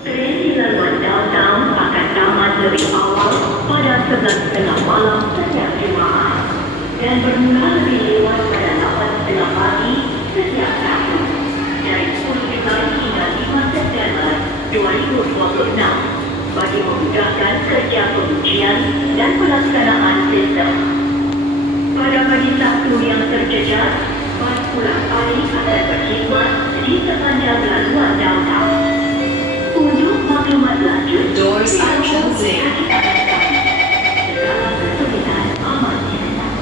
Train di laluan downtown akan tamat lebih awal pada 11.30 malam setiap Jumaat dan bermula lebih lewat pada 8.30 pagi setiap Sabtu dari 10 Julai hingga 5 September 2026 bagi memudahkan kerja pengujian dan pelaksanaan sistem. Pada pagi Sabtu yang terjejas, bas pulang balik akan berkhidmat di sepanjang laluan downtown. Untuk maklumat lanjut, Doors are closing. Segala kesulitan aman dikenal.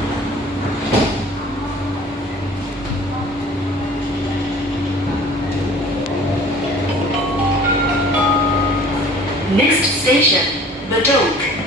Next station, Bedok.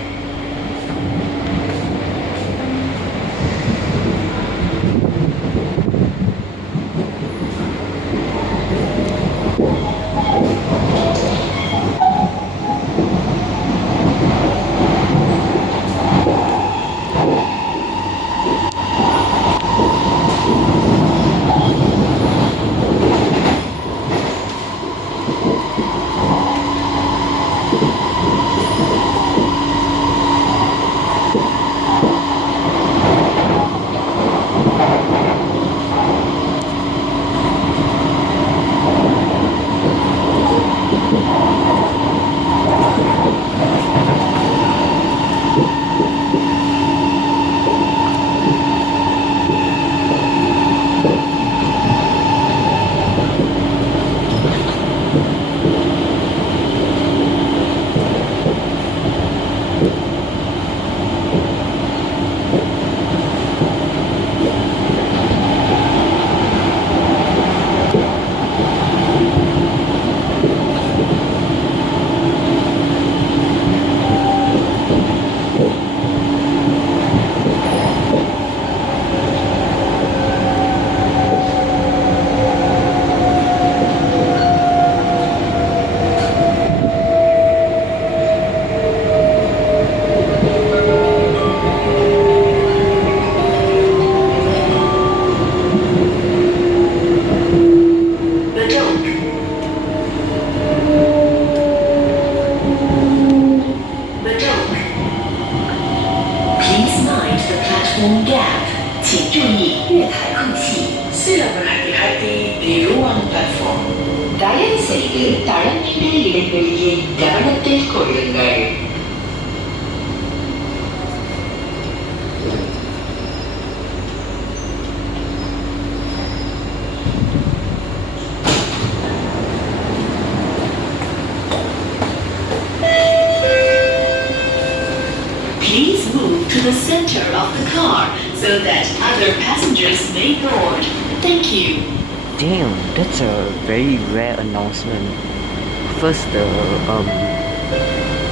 Sila berhati-hati di ruang platform. தயவுசெய்து தளமிட இடங்களிலே கவனத்தில் கொள்ளுங்கள். Please move to the center of the car so that other passengers may board. Thank you. Damn, that's a very rare announcement. First,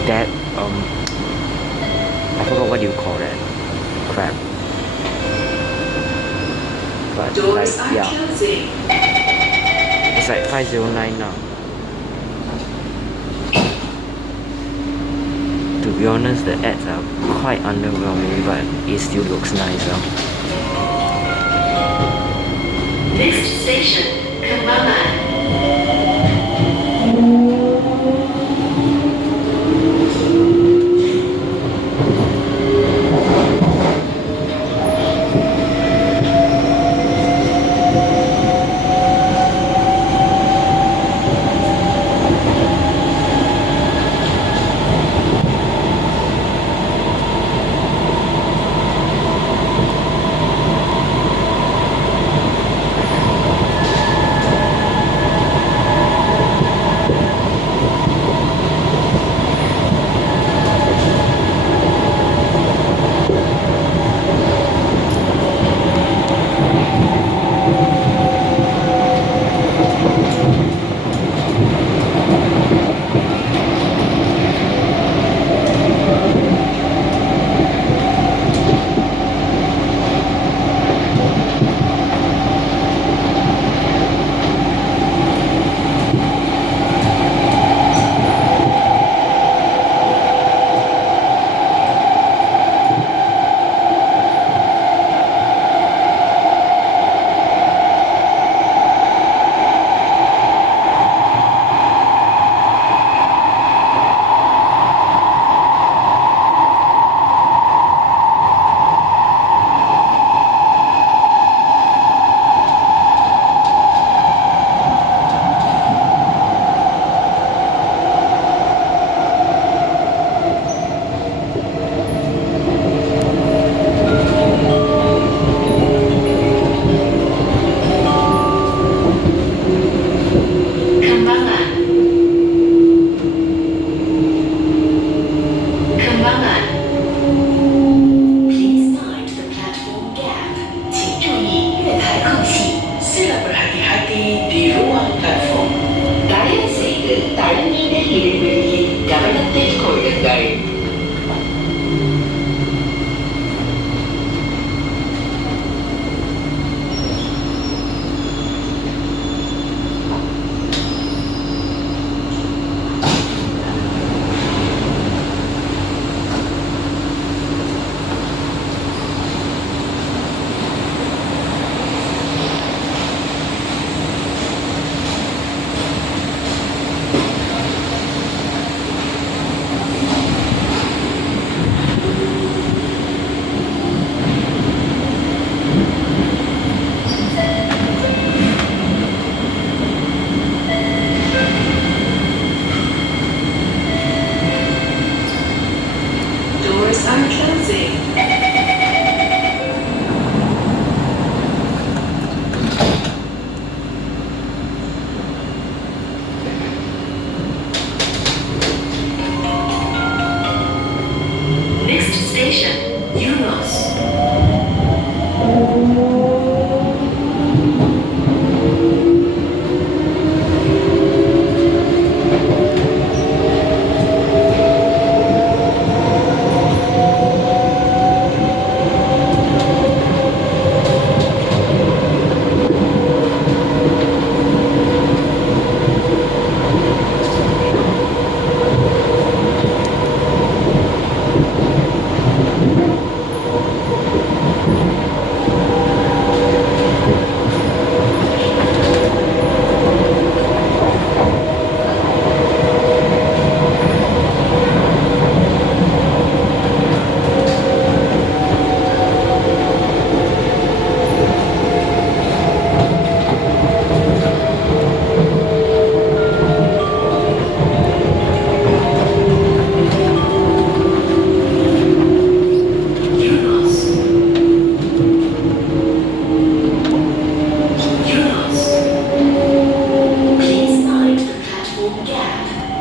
that I forgot what you call that. Crap. But Doors like, are yeah, closing. it's like 509 now. To be honest, the ads are quite underwhelming, but it still looks nice. Next station, Commuting.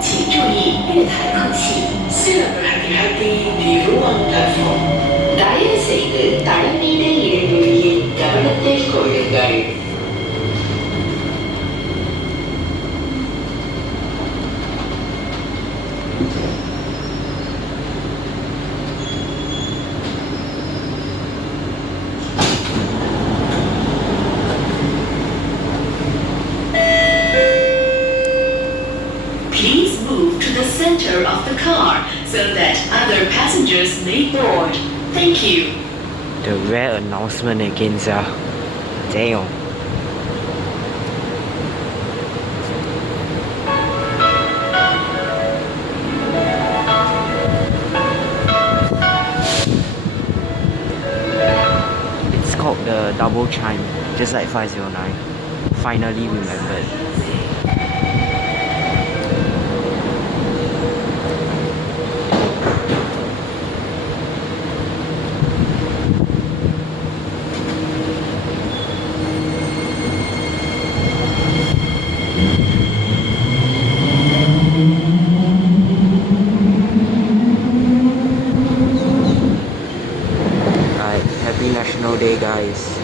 请注意月台空隙。 Sila berhati-hati di ruang platform. தயவு செய்து தடம் மீது இடைவெளியில் கவனத்தில் கொள்ளுங்கள். Please move to the center of the car so that other passengers may board. Thank you. The rare announcement again, sir. Damn. It's called the double chime, just like 509. Finally remembered. Happy National Day, guys.